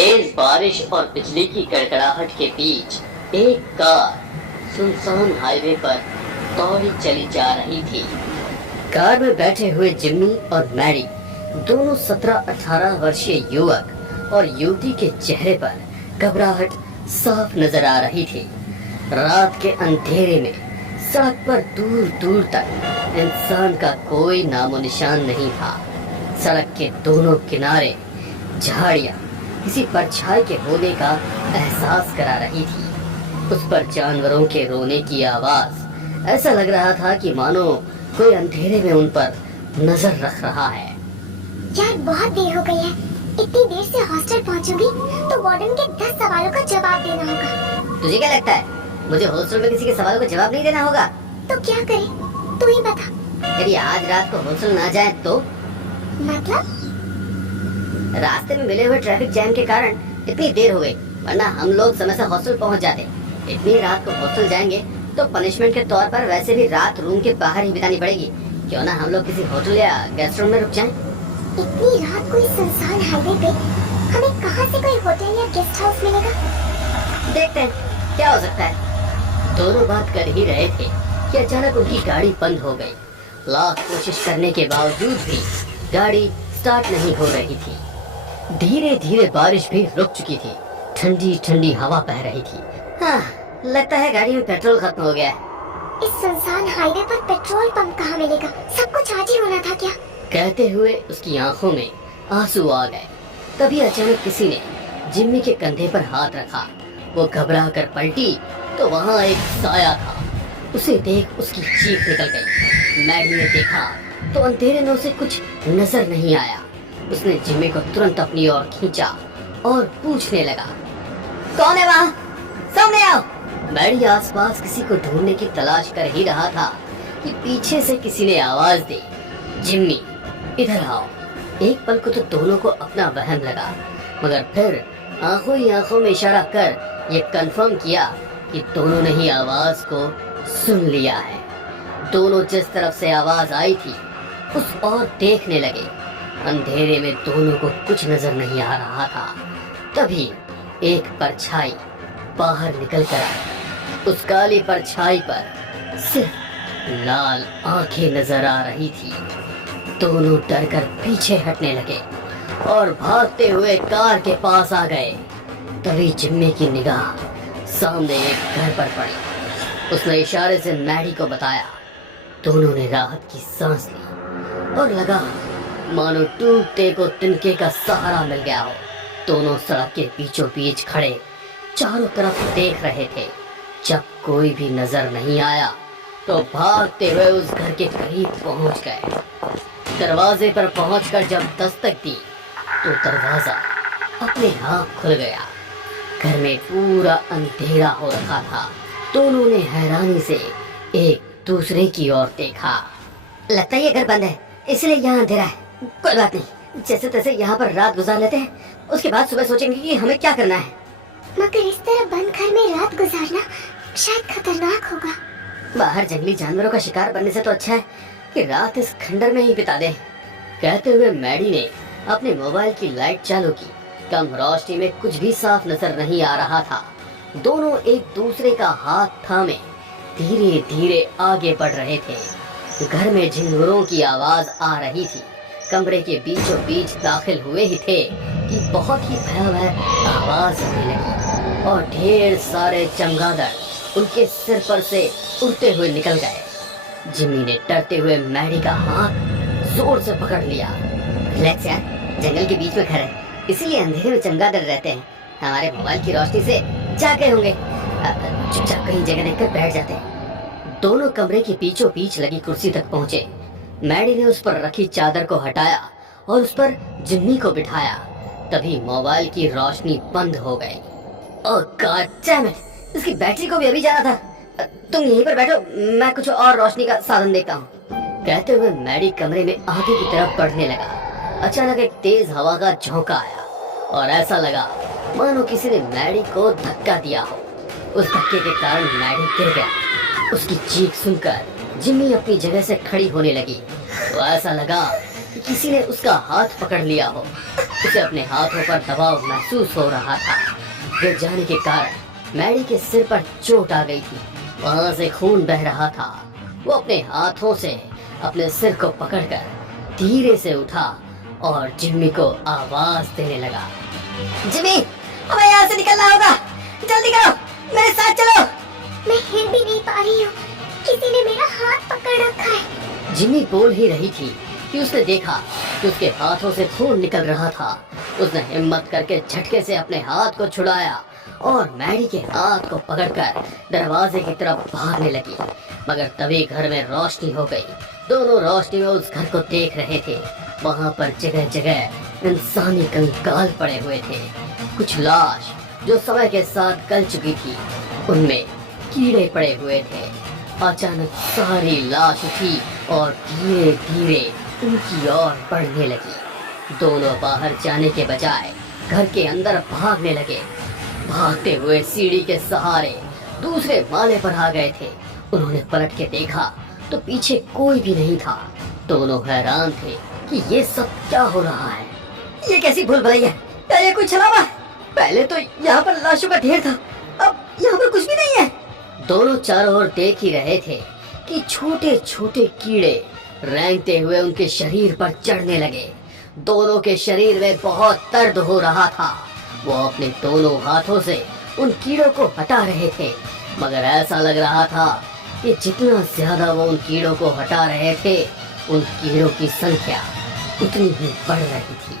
तेज बारिश और बिजली की कड़कड़ाहट के बीच एक कार सुनसान हाईवे पर दौड़ी चली जा रही थी। कार में बैठे हुए जिम्मी और मैरी दोनों 17-18 वर्षीय युवक और युवती के चेहरे पर घबराहट साफ नजर आ रही थी। रात के अंधेरे में सड़क पर दूर दूर तक इंसान का कोई नामो निशान नहीं था। सड़क के दोनों किनारे झाड़ियां किसी परछाई के होने का एहसास करा रही थी। उस पर जानवरों के रोने की आवाज, ऐसा लग रहा था कि मानो कोई अंधेरे में उन पर नजर रख रहा है। यार बहुत देर हो गई है। इतनी देर से हॉस्टल पहुंचूंगी तो वार्डन के 10 सवालों का जवाब देना होगा। तुझे क्या लगता है मुझे हॉस्टल में किसी के सवालों का जवाब नहीं देना होगा? तो क्या करें तू ही बता। यदि आज रात को हॉस्टल ना जाए तो? मतलब? रास्ते में मिले हुए ट्रैफिक जैम के कारण इतनी देर हो गई, वरना हम लोग समय से हॉस्टल पहुंच जाते। इतनी रात को हॉस्टल जाएंगे तो पनिशमेंट के तौर पर वैसे भी रात रूम के बाहर ही बितानी पड़ेगी। क्यों ना हम लोग किसी होटल या गेस्ट रूम में रुक जाएं? इतनी रात को इस सुनसान हाईवे पे हमें कहां से कोई होटल या गेस्ट हाउस मिलेगा? देखते हैं क्या हो सकता है। दोनों बात कर ही रहे थे कि अचानक उनकी गाड़ी बंद हो गई। लाख कोशिश करने के बावजूद भी गाड़ी स्टार्ट नहीं हो रही थी। धीरे धीरे बारिश भी रुक चुकी थी। ठंडी ठंडी हवा बह रही थी। हाँ, लगता है गाड़ी में पेट्रोल खत्म हो गया है। इस सुनसान हाईवे पर पेट्रोल पंप कहाँ मिलेगा? सब कुछ आज ही होना था क्या? कहते हुए उसकी आंखों में आंसू आ गए। तभी अचानक किसी ने जिम्मी के कंधे पर हाथ रखा। वो घबरा कर पलटी तो वहाँ एक साया था। उसे देख उसकी चीख निकल गई। मैडी ने देखा तो अंधेरे में उसे कुछ नजर नहीं आया। उसने जिम्मी को तुरंत अपनी ओर खींचा और पूछने लगा, कौन है वहाँ? सामने आओ। मैडी आसपास किसी को ढूंढने की तलाश कर ही रहा था कि पीछे से किसी ने आवाज दी, जिम्मी इधर आओ। एक पल को तो दोनों को अपना वहम लगा, मगर फिर आंखों ही आंखों में इशारा कर ये कंफर्म किया कि दोनों ने ही आवाज को सुन लिया है। दोनों जिस तरफ से आवाज आई थी उस ओर देखने लगे। अंधेरे में दोनों को कुछ नजर नहीं आ रहा था। तभी एक परछाई बाहर निकल कर आई। उस काली परछाई पर सिर्फ लाल आंखें नजर आ रही थी। दोनों डर कर पीछे हटने लगे और भागते हुए कार के पास आ गए। तभी जिम्मी की निगाह सामने एक घर पर पड़ी। उसने इशारे से मैडी को बताया। दोनों ने राहत की सांस ली और लगा मानो टूटते को तिनके का सहारा मिल गया हो। दोनों सड़क के बीचों बीच खड़े चारों तरफ देख रहे थे। जब कोई भी नजर नहीं आया तो भागते हुए उस घर के करीब पहुंच गए। दरवाजे पर पहुंचकर जब दस्तक दी तो दरवाजा अपने आप खुल गया। घर में पूरा अंधेरा हो रखा था। दोनों ने हैरानी से एक दूसरे की ओर देखा। लगता है ये घर बंद है, इसलिए यहाँ अंधेरा है। कोई बात नहीं, जैसे तैसे यहाँ पर रात गुजार लेते हैं, उसके बाद सुबह सोचेंगे कि हमें क्या करना है। मगर इस तरह बंद घर में रात गुजारना शायद खतरनाक होगा। बाहर जंगली जानवरों का शिकार बनने से तो अच्छा है कि रात इस खंडर में ही बिता दें। कहते हुए मैडी ने अपने मोबाइल की लाइट चालू की। कम रोशनी में कुछ भी साफ नजर नहीं आ रहा था। दोनों एक दूसरे का हाथ थामे धीरे धीरे आगे बढ़ रहे थे। घर में झिंगुरों की आवाज आ रही थी। कमरे के बीचों बीच दाखिल हुए ही थे कि बहुत ही भयावह आवाज आने लगी और ढेर सारे चमगादड़ उनके सिर पर से उड़ते हुए निकल गए। जिम्मी ने डरते हुए मैडी का हाथ जोर से पकड़ लिया। रिलैक्स यार, जंगल के बीच में घर है, इसीलिए अंधेरे में चमगादड़ रहते हैं। हमारे मोबाइल की रोशनी से जाग गए होंगे। चुपचाप कहीं जगह देखकर बैठ जाते हैं। दोनों कमरे के बीचों बीच लगी कुर्सी तक पहुंचे। मैडी ने उस पर रखी चादर को हटाया और उस पर जिम्मी को बिठाया। तभी मोबाइल की रोशनी बंद हो गई। ओह गॉड डैम इट, इसकी बैटरी को भी अभी जाना था। तुम यहीं पर बैठो, मैं कुछ और रोशनी का साधन देखता हूँ। कहते हुए मैडी कमरे में आगे की तरफ बढ़ने लगा। अचानक एक तेज हवा का झोंका आया और ऐसा लगा मानो किसी ने मैडी को धक्का दिया हो। उस धक्के के कारण मैडी गिर गया। उसकी चीख सुनकर जिम्मी अपनी जगह से खड़ी होने लगी तो ऐसा लगा कि किसी ने उसका हाथ पकड़ लिया हो। उसे अपने हाथों पर दबाव महसूस हो रहा था। गिर जाने के कारण मैडी के सिर पर चोट आ गई थी, वहां से खून बह रहा था। वो अपने हाथों से अपने सिर को पकड़कर धीरे से उठा और जिम्मी को आवाज देने लगा। जिम्मी, हमें यहाँ से निकलना होगा, जल्दी करो, मेरे साथ चलो। मैं हिल भी नहीं पा रही हूँ, किसी ने मेरा हाथ पकड़ रखा है। जिम्मी बोल ही रही थी कि उसने देखा कि उसके हाथों से खून निकल रहा था। उसने हिम्मत करके झटके से अपने हाथ को छुड़ाया और मैडी के हाथ को पकड़कर दरवाजे की तरफ भागने लगी। मगर तभी घर में रोशनी हो गई। दोनों रोशनी में उस घर को देख रहे थे। वहाँ पर जगह जगह इंसानी कंकाल पड़े हुए थे। कुछ लाश जो समय के साथ गल चुकी थी, उनमें कीड़े पड़े हुए थे। अचानक सारी लाश उठी और धीरे धीरे उनकी ओर बढ़ने लगी। दोनों बाहर जाने के बजाय घर के अंदर भागने लगे। भागते हुए सीढ़ी के सहारे दूसरे माले पर आ गए थे। उन्होंने पलट के देखा तो पीछे कोई भी नहीं था। दोनों हैरान थे कि ये सब क्या हो रहा है। ये कैसी भूल भुलैया है? क्या ये कोई छलावा? पहले तो यहाँ पर लाशों का ढेर था, अब यहाँ पर कुछ भी नहीं है। दोनों चारों ओर देख ही रहे थे कि छोटे छोटे कीड़े रेंगते हुए उनके शरीर पर चढ़ने लगे। दोनों के शरीर में बहुत दर्द हो रहा था। वो अपने दोनों हाथों से उन कीड़ों को हटा रहे थे, मगर ऐसा लग रहा था कि जितना ज्यादा वो उन कीड़ों को हटा रहे थे, उन कीड़ों की संख्या उतनी ही बढ़ रही थी।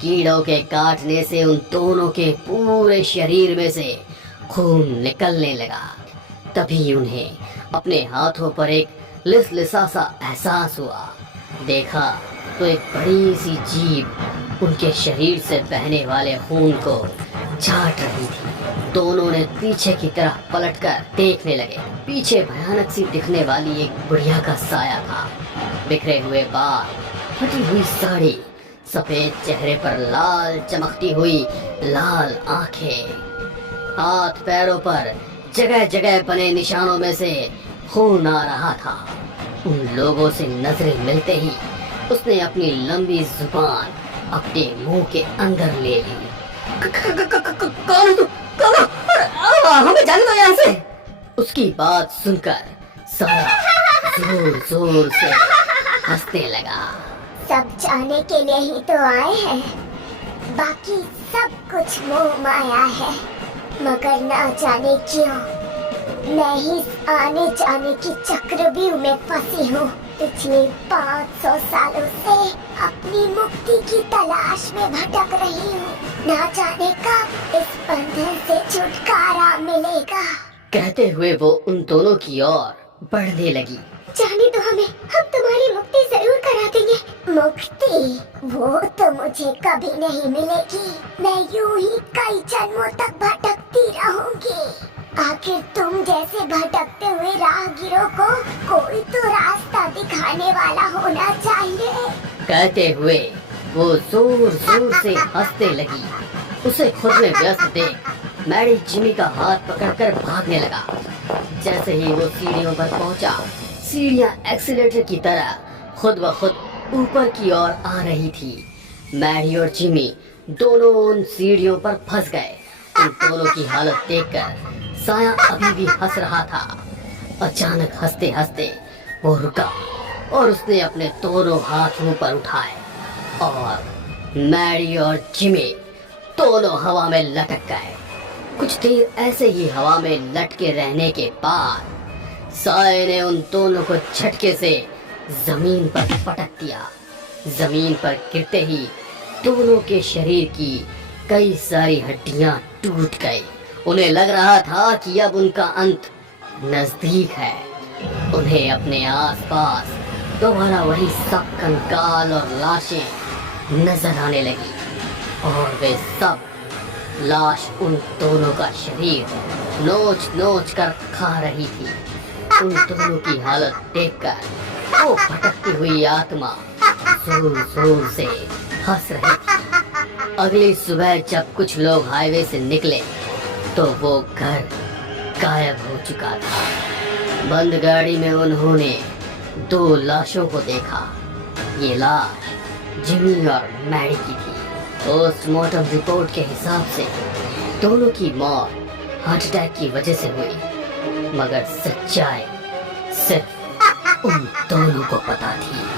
कीड़ों के काटने से उन दोनों के पूरे शरीर में से खून निकलने लगा। तभी उन्हें अपने हाथों पर एक लिसलिसा सा एहसास हुआ। देखा तो एक बड़ी सी जीभ उनके शरीर से बहने वाले खून को चाट रही थी। दोनों ने पीछे की तरफ पलटकर देखने लगे। पीछे भयानक सी दिखने वाली एक बुढ़िया का साया था। बिखरे हुए बाल, फटी हुई साड़ी, सफेद चेहरे पर लाल चमकती हुई लाल आंखें, हाथ पैरों पर जगह जगह बने निशानों में से खून आ रहा था। उन लोगों से नजरें मिलते ही उसने अपनी लंबी जुबान अपने मुंह के अंदर ले ली। कौन हो तुम? कौन हो? हमें जाने दो यहाँ से। उसकी बात सुनकर साया जोर जोर से हंसने लगा। सब जाने के लिए ही तो आए हैं, बाकी सब कुछ मोह माया है। मगर ना जाने क्यों मैं ही आने जाने की चक्रव्यूह में फंसी हूँ। पिछले 500 सालों से अपनी मुक्ति की तलाश में भटक रही हूँ। ना जाने कब इस बंधन से छुटकारा मिलेगा। कहते हुए वो उन दोनों की ओर बढ़ने लगी। जाने दो हमें, हम तुम्हारी मुक्ति जरूर करा देंगे। मुक्ति वो तो मुझे कभी नहीं मिलेगी। मैं यूं ही कई जन्मों तक भटकती रहूंगी। आखिर तुम जैसे भटकते हुए राहगीरों को कोई तो रास्ता दिखाने वाला होना चाहिए। कहते हुए वो जोर जोर से हंसने लगी। उसे खुद में व्यस्त देख मैडी जिमी का हाथ पकड़कर भागने लगा। जैसे ही वो सीढ़ियों पर पहुंचा, सीढ़ियां एक्सीलेटर की तरह खुद ब खुद ऊपर की ओर आ रही थी। मैडी और जिमी दोनों उन सीढ़ियों पर फंस गए। उन दोनों की हालत देखकर साया अभी भी हंस रहा था। अचानक हंसते हंसते वो रुका और उसने अपने दोनों हाथ मुंह पर उठाए और मैडी और जिमी दोनों हवा में लटक गए। कुछ देर ऐसे ही हवा में लटके रहने के बाद साये ने उन दोनों को झटके से जमीन पर पटक दिया। जमीन पर गिरते ही दोनों के शरीर की कई सारी हड्डियां टूट गई। उन्हें लग रहा था कि अब उनका अंत नजदीक है। उन्हें अपने आसपास दोबारा वही सब कंकाल और लाशें नजर आने लगी और वे सब लाश उन दोनों का शरीर नोच नोच कर खा रही थी। उन दोनों की हालत देखकर वो भटकती हुई आत्मा जोर जोर से हंस रही थी। अगली सुबह जब कुछ लोग हाईवे से निकले तो वो घर गायब हो चुका था। बंद गाड़ी में उन्होंने 2 लाशों को देखा। ये लाश जिमी और मैडी की थी। पोस्टमार्टम रिपोर्ट के हिसाब से दोनों की मौत हार्ट अटैक की वजह से हुई, मगर सच्चाई सिर्फ उन दोनों को पता थी।